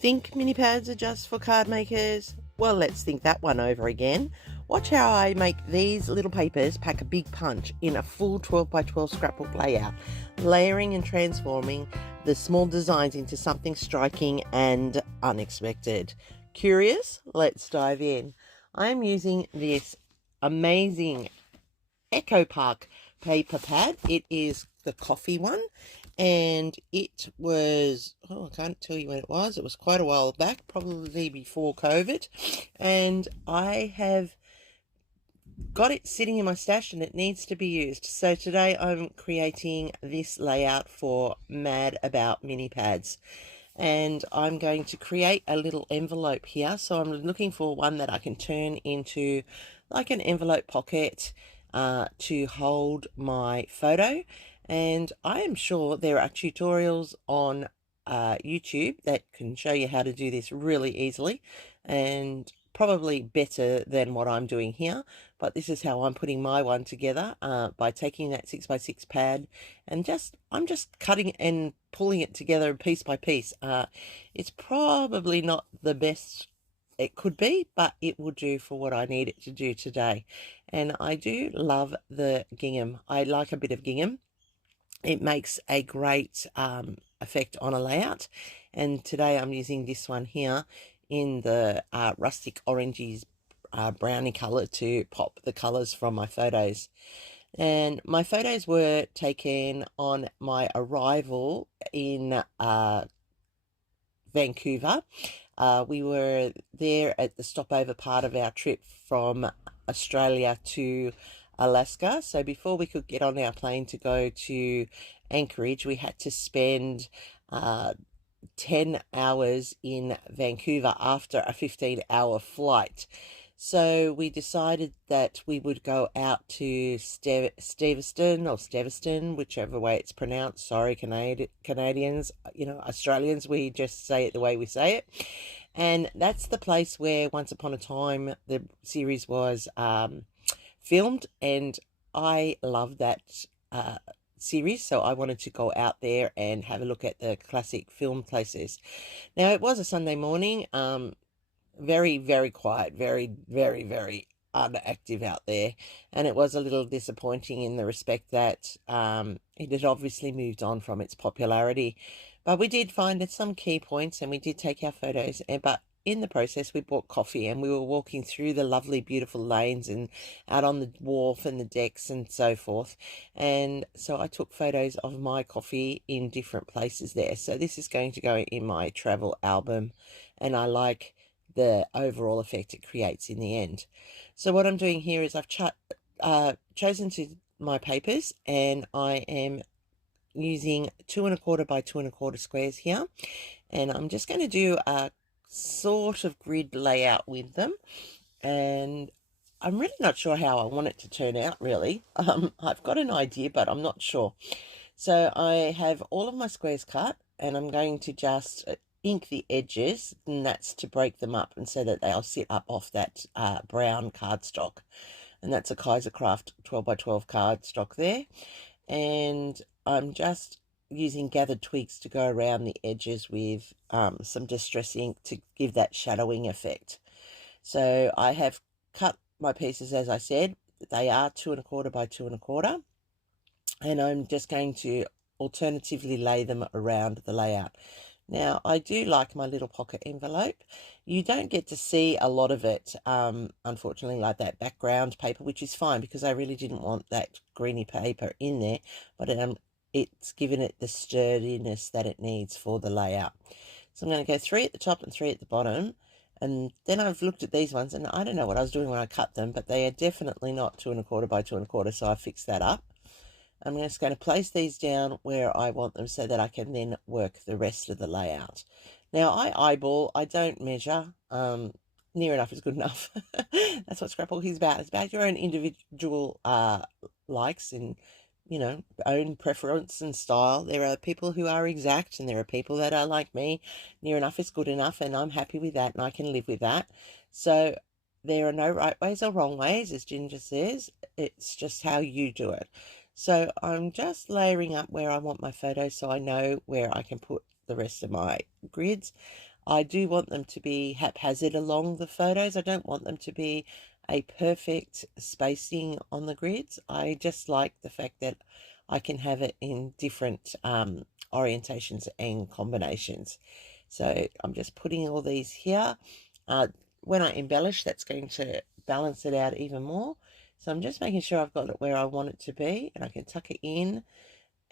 Think mini pads are just for card makers? Well, let's think that one over again. Watch how I make these little papers pack a big punch in a full 12 by 12 scrapbook layout, layering and transforming the small designs into something striking and unexpected. Curious? Let's dive in. I'm using this amazing Echo Park paper pad. It is the coffee one, and it was, oh, I can't tell you when it was. It was quite a while back, probably before COVID, and I have got it sitting in my stash and it needs to be used. So today I'm creating this layout for Mad About Mini Pads, and I'm going to create a little envelope here. So I'm looking for one that I can turn into like an envelope pocket to hold my photo. And I am sure there are tutorials on YouTube that can show you how to do this really easily and probably better than what I'm doing here. But this is how I'm putting my one together, by taking that 6x6 pad and I'm just cutting and pulling it together piece by piece. It's probably not the best it could be, but it will do for what I need it to do today. And I do love the gingham. I like a bit of gingham. It makes a great effect on a layout. And today I'm using this one here in the rustic oranges brownie color to pop the colors from my photos. And my photos were taken on my arrival in Vancouver. We were there at the stopover part of our trip from Australia to Alaska. So before we could get on our plane to go to Anchorage, we had to spend 10 hours in Vancouver after a 15-hour flight. So we decided that we would go out to Steveston or Steveston, whichever way it's pronounced. Sorry, Canadians, Australians, we just say it the way we say it. And that's the place where Once Upon a Time, the series was filmed, and I love that series, so I wanted to go out there and have a look at the classic film places. Now, it was a Sunday morning, very, very quiet, very, very, very unactive out there, and it was a little disappointing in the respect that it had obviously moved on from its popularity. But we did find some key points and we did take our photos, but in the process we bought coffee and we were walking through the lovely beautiful lanes and out on the wharf and the decks and so forth. And so I took photos of my coffee in different places there. So this is going to go in my travel album, and I like the overall effect it creates in the end. So what I'm doing here is I've chosen my papers, and I am using 2 1/4 by 2 1/4 squares here, and I'm just going to do a sort of grid layout with them, and I'm really not sure how I want it to turn out, really. I've got an idea, but I'm not sure. So I have all of my squares cut, and I'm going to just ink the edges, and that's to break them up and so that they'll sit up off that brown cardstock. And that's a Kaisercraft 12 by 12 cardstock there. And I'm just using gathered twigs to go around the edges with some distress ink to give that shadowing effect. So I have cut my pieces, as I said. They are 2 1/4 by 2 1/4, and I'm just going to alternatively lay them around the layout. Now, I do like my little pocket envelope. You don't get to see a lot of it, unfortunately, like that background paper, which is fine because I really didn't want that greeny paper in there, but it's given it the sturdiness that it needs for the layout. So I'm going to go 3 at the top and 3 at the bottom. And then I've looked at these ones, and I don't know what I was doing when I cut them, but they are definitely not 2 1/4 by 2 1/4, so I fixed that up. I'm just going to place these down where I want them so that I can then work the rest of the layout. Now, I eyeball, I don't measure. Near enough is good enough. That's what scrapbooking is about. It's about your own individual likes and, own preference and style. There are people who are exact, and there are people that are like me. Near enough is good enough, and I'm happy with that, and I can live with that. So there are no right ways or wrong ways, as Ginger says. It's just how you do it. So I'm just layering up where I want my photos so I know where I can put the rest of my grids. I do want them to be haphazard along the photos. I don't want them to be a perfect spacing on the grids. I just like the fact that I can have it in different orientations and combinations. So I'm just putting all these here. When I embellish, that's going to balance it out even more. So I'm just making sure I've got it where I want it to be, and I can tuck it in,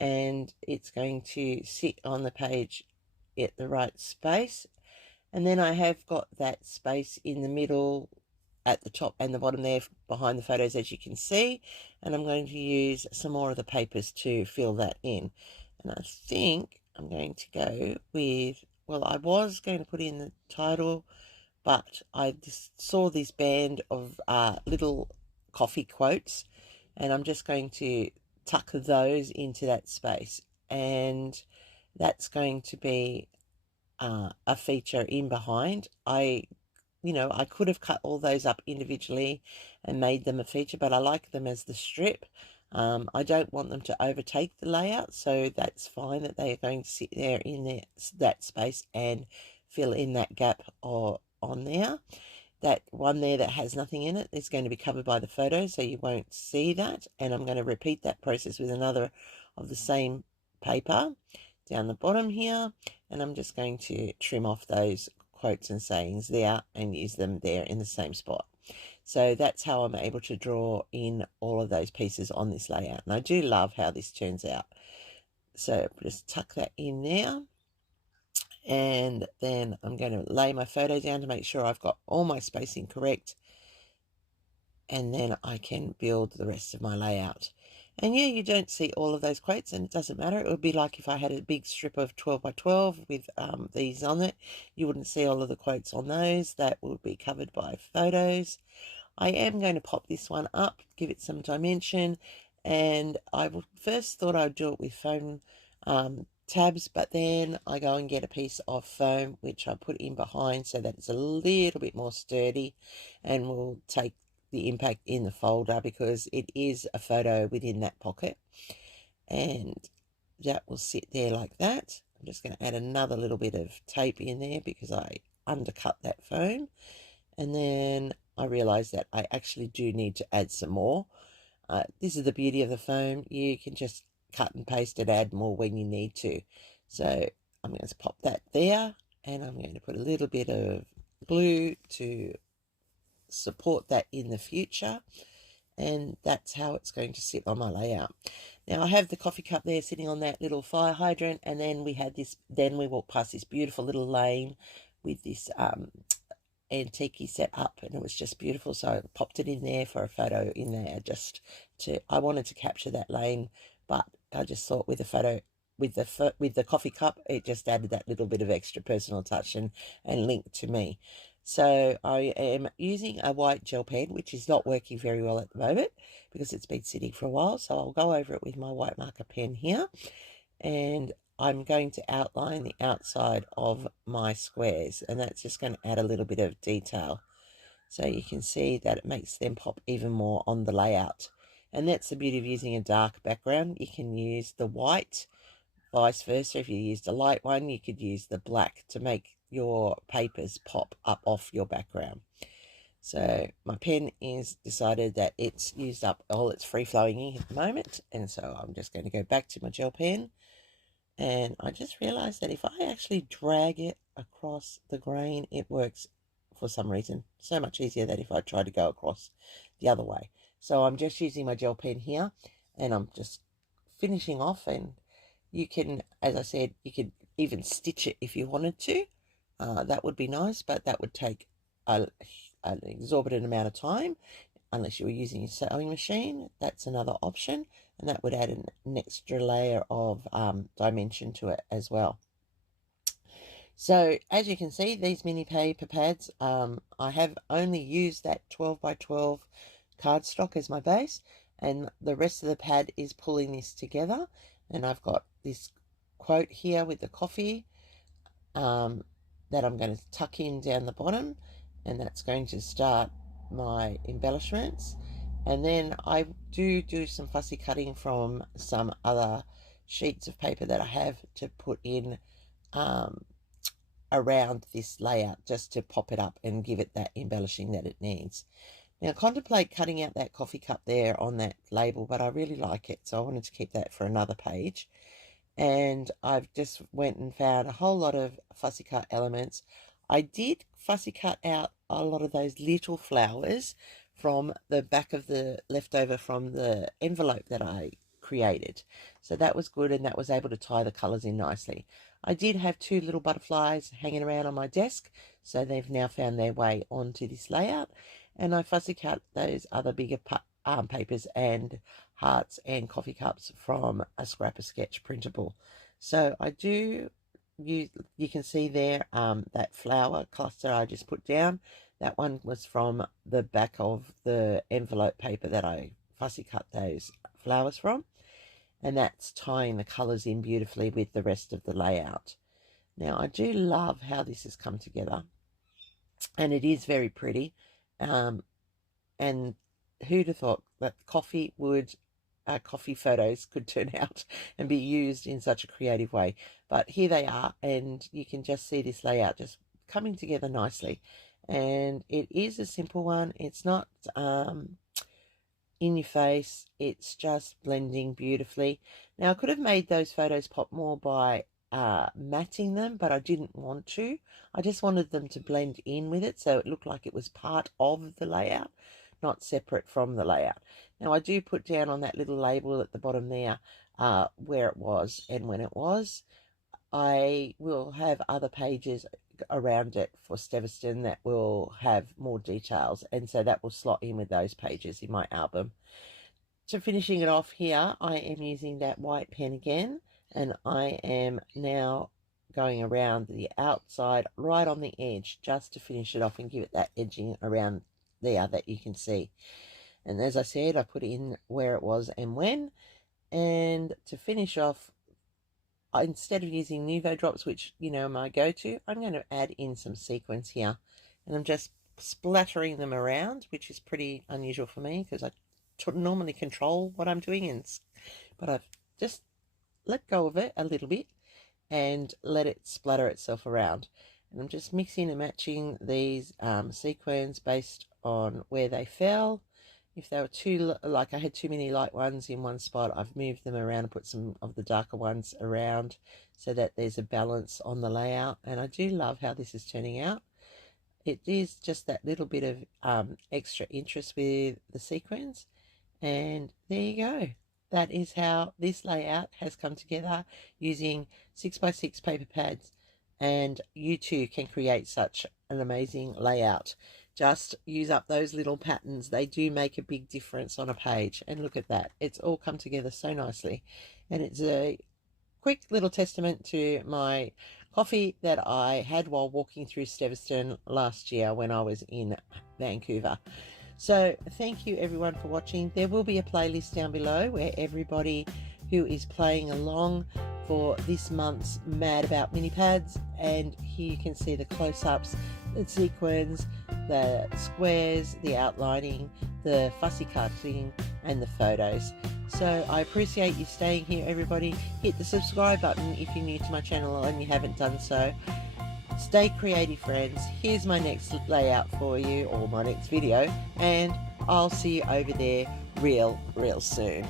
and it's going to sit on the page at the right space. And then I have got that space in the middle at the top and the bottom there behind the photos, as you can see, and I'm going to use some more of the papers to fill that in. And I think I'm going to go with, well, I was going to put in the title, but I just saw this band of little coffee quotes, and I'm just going to tuck those into that space, and that's going to be a feature in behind. I could have cut all those up individually and made them a feature, but I like them as the strip. I don't want them to overtake the layout, so that's fine that they are going to sit there in that space and fill in that gap or on there. That one there that has nothing in it is going to be covered by the photo, so you won't see that. And I'm going to repeat that process with another of the same paper down the bottom here, and I'm just going to trim off those quotes and sayings there and use them there in the same spot. So that's how I'm able to draw in all of those pieces on this layout, and I do love how this turns out. So just tuck that in there, and then I'm going to lay my photo down to make sure I've got all my spacing correct, and then I can build the rest of my layout. And yeah, you don't see all of those quotes, and it doesn't matter. It would be like if I had a big strip of 12 by 12 with these on it. You wouldn't see all of the quotes on those. That would be covered by photos. I am going to pop this one up, give it some dimension, and I first thought I'd do it with foam tabs, but then I go and get a piece of foam which I put in behind so that it's a little bit more sturdy and will take the impact in the folder, because it is a photo within that pocket, and that will sit there like that. I'm just going to add another little bit of tape in there because I undercut that foam, and then I realized that I actually do need to add some more. This is the beauty of the foam. You can just cut and paste and add more when you need to. So I'm going to pop that there, and I'm going to put a little bit of glue to support that in the future, and that's how it's going to sit on my layout. Now I have the coffee cup there sitting on that little fire hydrant, and then we walked past this beautiful little lane with this antique set up, and it was just beautiful, so I popped it in there for a photo in there. I wanted to capture that lane, but I just thought with the photo with the coffee cup, it just added that little bit of extra personal touch and link to me. So I am using a white gel pen, which is not working very well at the moment because it's been sitting for a while. So I'll go over it with my white marker pen here, and I'm going to outline the outside of my squares, and that's just going to add a little bit of detail. So you can see that it makes them pop even more on the layout. And that's the beauty of using a dark background. You can use the white, vice versa. If you used a light one, you could use the black to make your papers pop up off your background. So my pen is decided that it's used up all its free-flowing ink at the moment, and so I'm just going to go back to my gel pen, and I just realized that if I actually drag it across the grain, it works for some reason so much easier than if I try to go across the other way. So I'm just using my gel pen here, and I'm just finishing off, and you can, as I said, you could even stitch it if you wanted to. That would be nice, but that would take an exorbitant amount of time unless you were using a sewing machine. That's another option, and that would add an extra layer of dimension to it as well. So as you can see, these mini paper pads, I have only used that 12 by 12 cardstock as my base, and the rest of the pad is pulling this together. And I've got this quote here with the coffee that I'm going to tuck in down the bottom, and that's going to start my embellishments. And then I do some fussy cutting from some other sheets of paper that I have to put in around this layout just to pop it up and give it that embellishing that it needs. Now, contemplate cutting out that coffee cup there on that label, but I really like it, so I wanted to keep that for another page. And I've just went and found a whole lot of fussy cut elements. I did fussy cut out a lot of those little flowers from the back of the leftover from the envelope that I created. So that was good, and that was able to tie the colours in nicely. I did have two little butterflies hanging around on my desk, so they've now found their way onto this layout. And I fussy cut those other bigger papers and hearts and coffee cups from a Scrapper sketch printable. So I do use, you can see there that flower cluster I just put down. That one was from the back of the envelope paper that I fussy cut those flowers from. And that's tying the colours in beautifully with the rest of the layout. Now, I do love how this has come together, and it is very pretty. And who'd have thought that coffee photos could turn out and be used in such a creative way? But here they are, and you can just see this layout just coming together nicely. And it is a simple one. It's not in your face. It's just blending beautifully. Now, I could have made those photos pop more by matting them, but I didn't want to. I just wanted them to blend in with it, so it looked like it was part of the layout, not separate from the layout. Now, I do put down on that little label at the bottom there where it was and when it was. I will have other pages around it for Steveston that will have more details, and so that will slot in with those pages in my album. So finishing it off here, I am using that white pen again, and I am now going around the outside right on the edge just to finish it off and give it that edging around there that you can see. And as I said, I put in where it was and when. And to finish off, instead of using Nuvo drops, which you know my go-to, I'm going to add in some sequins here, and I'm just splattering them around, which is pretty unusual for me because I normally control what I'm doing, but I've just let go of it a little bit and let it splatter itself around. And I'm just mixing and matching these sequins based on where they fell. If they were too, like I had too many light ones in one spot, I've moved them around and put some of the darker ones around so that there's a balance on the layout. And I do love how this is turning out. It is just that little bit of extra interest with the sequins. And there you go. That is how this layout has come together using 6x6 paper pads. And you too can create such an amazing layout. Just use up those little patterns. They do make a big difference on a page. And look at that. It's all come together so nicely. And it's a quick little testament to my coffee that I had while walking through Steveston last year when I was in Vancouver. So thank you everyone for watching. There will be a playlist down below where everybody who is playing along for this month's Mad About Mini Pads, and here you can see the close-ups, the sequins, the squares, the outlining, the fussy cutting, and the photos. So I appreciate you staying here, everybody. Hit the subscribe button if you're new to my channel and you haven't done so. Stay creative, friends. Here's my next layout for you, or my next video, and I'll see you over there real soon.